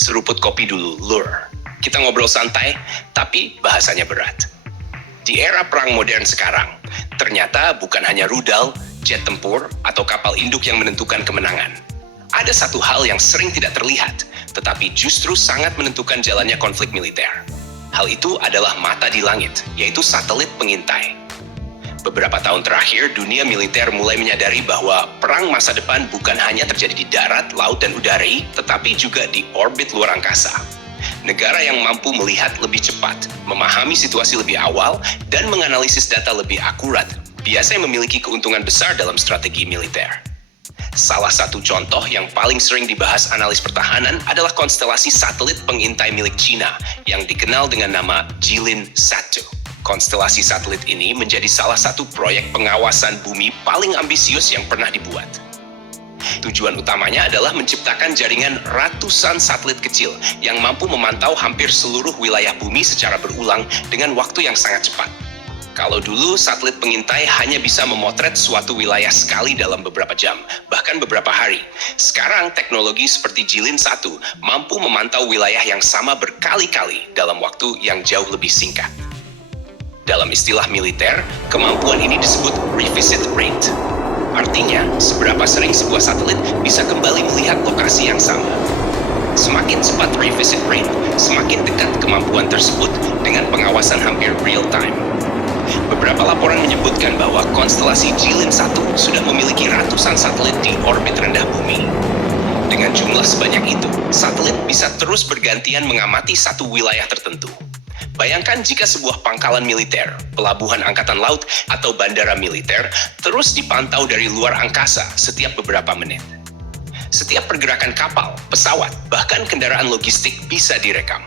Seruput kopi dulu, Lur. Kita ngobrol santai, tapi bahasanya berat. Di era perang modern sekarang, ternyata bukan hanya rudal, jet tempur, atau kapal induk yang menentukan kemenangan. Ada satu hal yang sering tidak terlihat, tetapi justru sangat menentukan jalannya konflik militer. Hal itu adalah mata di langit, yaitu satelit pengintai. Beberapa tahun terakhir, dunia militer mulai menyadari bahwa perang masa depan bukan hanya terjadi di darat, laut, dan udara, tetapi juga di orbit luar angkasa. Negara yang mampu melihat lebih cepat, memahami situasi lebih awal, dan menganalisis data lebih akurat, biasanya memiliki keuntungan besar dalam strategi militer. Salah satu contoh yang paling sering dibahas analis pertahanan adalah konstelasi satelit pengintai milik Cina yang dikenal dengan nama Jilin-1. Konstelasi satelit ini menjadi salah satu proyek pengawasan bumi paling ambisius yang pernah dibuat. Tujuan utamanya adalah menciptakan jaringan ratusan satelit kecil yang mampu memantau hampir seluruh wilayah bumi secara berulang dengan waktu yang sangat cepat. Kalau dulu satelit pengintai hanya bisa memotret suatu wilayah sekali dalam beberapa jam, bahkan beberapa hari. Sekarang teknologi seperti Jilin-1 mampu memantau wilayah yang sama berkali-kali dalam waktu yang jauh lebih singkat. Dalam istilah militer, kemampuan ini disebut revisit rate. Artinya, seberapa sering sebuah satelit bisa kembali melihat lokasi yang sama. Semakin cepat revisit rate, semakin dekat kemampuan tersebut dengan pengawasan hampir real time. Beberapa laporan menyebutkan bahwa konstelasi Jilin-1 sudah memiliki ratusan satelit di orbit rendah bumi. Dengan jumlah sebanyak itu, satelit bisa terus bergantian mengamati satu wilayah tertentu. Bayangkan jika sebuah pangkalan militer, pelabuhan angkatan laut, atau bandara militer terus dipantau dari luar angkasa setiap beberapa menit. Setiap pergerakan kapal, pesawat, bahkan kendaraan logistik bisa direkam.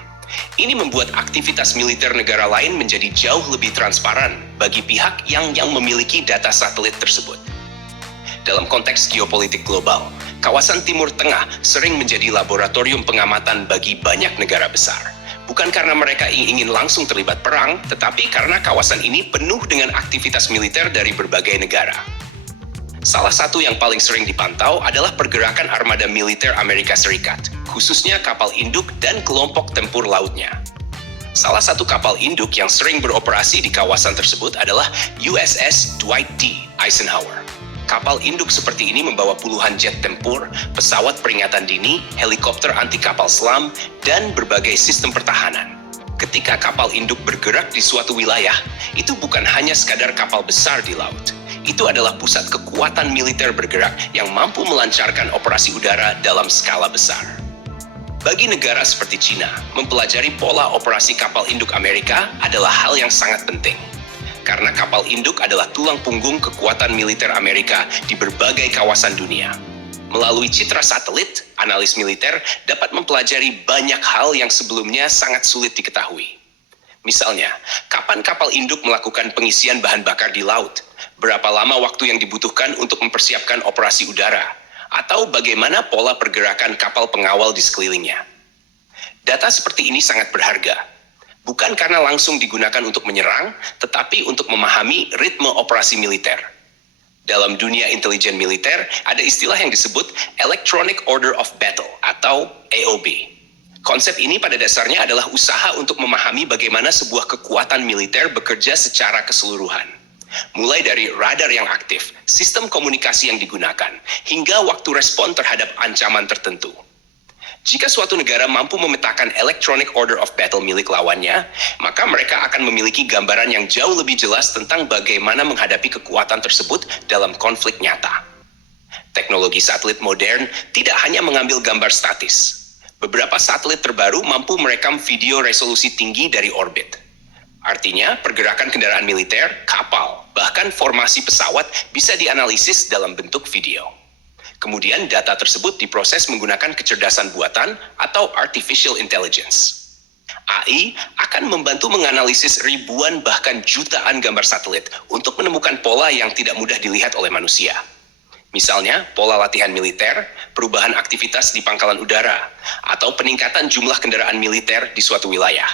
Ini membuat aktivitas militer negara lain menjadi jauh lebih transparan bagi pihak yang memiliki data satelit tersebut. Dalam konteks geopolitik global, kawasan Timur Tengah sering menjadi laboratorium pengamatan bagi banyak negara besar. Bukan karena mereka ingin langsung terlibat perang, tetapi karena kawasan ini penuh dengan aktivitas militer dari berbagai negara. Salah satu yang paling sering dipantau adalah pergerakan armada militer Amerika Serikat, khususnya kapal induk dan kelompok tempur lautnya. Salah satu kapal induk yang sering beroperasi di kawasan tersebut adalah USS Dwight D. Eisenhower. Kapal induk seperti ini membawa puluhan jet tempur, pesawat peringatan dini, helikopter anti kapal selam, dan berbagai sistem pertahanan. Ketika kapal induk bergerak di suatu wilayah, itu bukan hanya sekadar kapal besar di laut. Itu adalah pusat kekuatan militer bergerak yang mampu melancarkan operasi udara dalam skala besar. Bagi negara seperti Cina, mempelajari pola operasi kapal induk Amerika adalah hal yang sangat penting. Karena kapal induk adalah tulang punggung kekuatan militer Amerika di berbagai kawasan dunia. Melalui citra satelit, analis militer dapat mempelajari banyak hal yang sebelumnya sangat sulit diketahui. Misalnya, kapan kapal induk melakukan pengisian bahan bakar di laut? Berapa lama waktu yang dibutuhkan untuk mempersiapkan operasi udara? Atau bagaimana pola pergerakan kapal pengawal di sekelilingnya? Data seperti ini sangat berharga. Bukan karena langsung digunakan untuk menyerang, tetapi untuk memahami ritme operasi militer. Dalam dunia intelijen militer, ada istilah yang disebut Electronic Order of Battle atau EOB. Konsep ini pada dasarnya adalah usaha untuk memahami bagaimana sebuah kekuatan militer bekerja secara keseluruhan. Mulai dari radar yang aktif, sistem komunikasi yang digunakan, hingga waktu respon terhadap ancaman tertentu. Jika suatu negara mampu memetakan electronic order of battle milik lawannya, maka mereka akan memiliki gambaran yang jauh lebih jelas tentang bagaimana menghadapi kekuatan tersebut dalam konflik nyata. Teknologi satelit modern tidak hanya mengambil gambar statis. Beberapa satelit terbaru mampu merekam video resolusi tinggi dari orbit. Artinya, pergerakan kendaraan militer, kapal, bahkan formasi pesawat bisa dianalisis dalam bentuk video. Kemudian data tersebut diproses menggunakan kecerdasan buatan atau artificial intelligence. AI akan membantu menganalisis ribuan bahkan jutaan gambar satelit untuk menemukan pola yang tidak mudah dilihat oleh manusia. Misalnya, pola latihan militer, perubahan aktivitas di pangkalan udara, atau peningkatan jumlah kendaraan militer di suatu wilayah.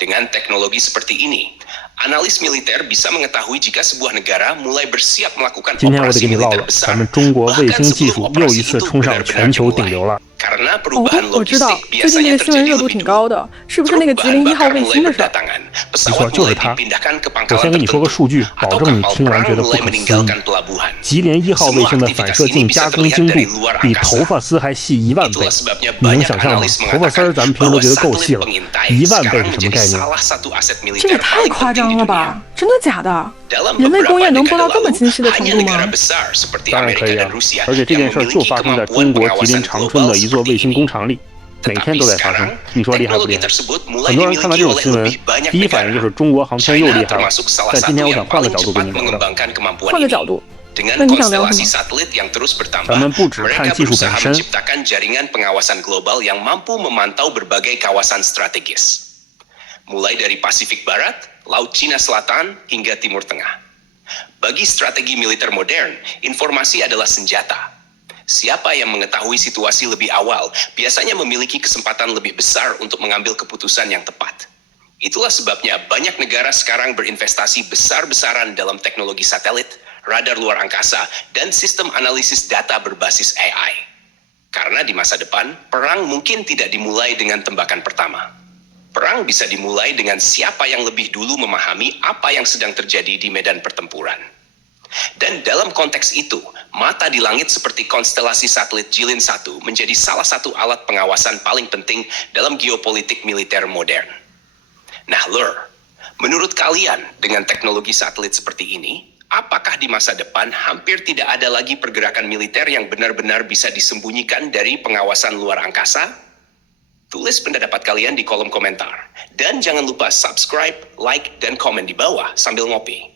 Dengan teknologi seperti ini, analis militer bisa mengetahui jika sebuah negara mulai bersiap melakukan 今天我得 operasi 给你唠 militer 了， besar, 咱们中国卫 bahkan 星技 sebelum 术又 operasi 一次 itu 冲上 benar-benar 全球顶 dimulai. 流了。Karena perubahan 我知道， logistik 最近这 biasanya 个新闻 terjadi 热度 lebih 挺高 dulu. 的，是不是那个吉林1号卫星的事儿？ pesawat mulai dipindahkan ke 我 pangkalan 先给你说个 tertentu, 数据，保 atau 证你 kapal 听完 perang 觉得不 mulai 可思议。 meninggalkan pelabuhan. 吉联1号卫星的 Semua 反射 aktivitas 镜 ini 加 bisa 更 terlihat 精度 dari luar 比 angkasa. 头发丝还细1万倍， Itulah sebabnya 你能 banyak 想象吗？ analis 头发丝儿 mengatakan 咱们平时都 bahwa 觉得够细 satelit 了， pengintai 1万倍 sekarang 是什么 menjadi 概念？ salah satu aset 这也 militer 太 paling 夸 penting 张 di 了 dunia. 吧？真的假的？ Dalam 人类工 beberapa 业能做 dekade 到这么 lalu, 精细的程 hanya 度 negara 吗？ besar seperti 当然可 Amerika 以啊 dan Rusia 而且这 yang 件事儿就 memiliki 发生在 kemampuan 中国吉林 pengawasan 长春 global 的一座卫 seperti 星 ini. 工厂里，每 Tetapi 天都在发生。 sekarang, 你说厉害不厉 teknologi 害？ tersebut 很 mulai 多人看到 dimiliki 这种 oleh 新闻， lebih banyak 第一反应就 negara. 是中国航天又 China 厉害了。 termasuk salah 但今 satu 天我 yang 想换个 paling 角度跟 cepat 你聊聊。 mengembangkan kemampuan 换个 ini. 角度， Dengan 那你想聊什 konstelasi 么？ satelit yang terus bertambah, 咱们不只看 mereka 技术本 berusaha 身， menciptakan jaringan pengawasan global yang mampu memantau berbagai kawasan strategis. Mulai dari Pasifik Barat, Laut Cina Selatan, hingga Timur Tengah. Bagi strategi militer modern, informasi adalah senjata. Siapa yang mengetahui situasi lebih awal biasanya memiliki kesempatan lebih besar untuk mengambil keputusan yang tepat. Itulah sebabnya banyak negara sekarang berinvestasi besar-besaran dalam teknologi satelit, radar luar angkasa, dan sistem analisis data berbasis AI. Karena di masa depan, perang mungkin tidak dimulai dengan tembakan pertama. Perang bisa dimulai dengan siapa yang lebih dulu memahami apa yang sedang terjadi di medan pertempuran. Dan dalam konteks itu, mata di langit seperti konstelasi satelit Jilin 1 menjadi salah satu alat pengawasan paling penting dalam geopolitik militer modern. Nah, Lur, menurut kalian dengan teknologi satelit seperti ini, apakah di masa depan hampir tidak ada lagi pergerakan militer yang benar-benar bisa disembunyikan dari pengawasan luar angkasa? Tulis pendapat kalian di kolom komentar. Dan jangan lupa subscribe, like, dan komen di bawah sambil ngopi.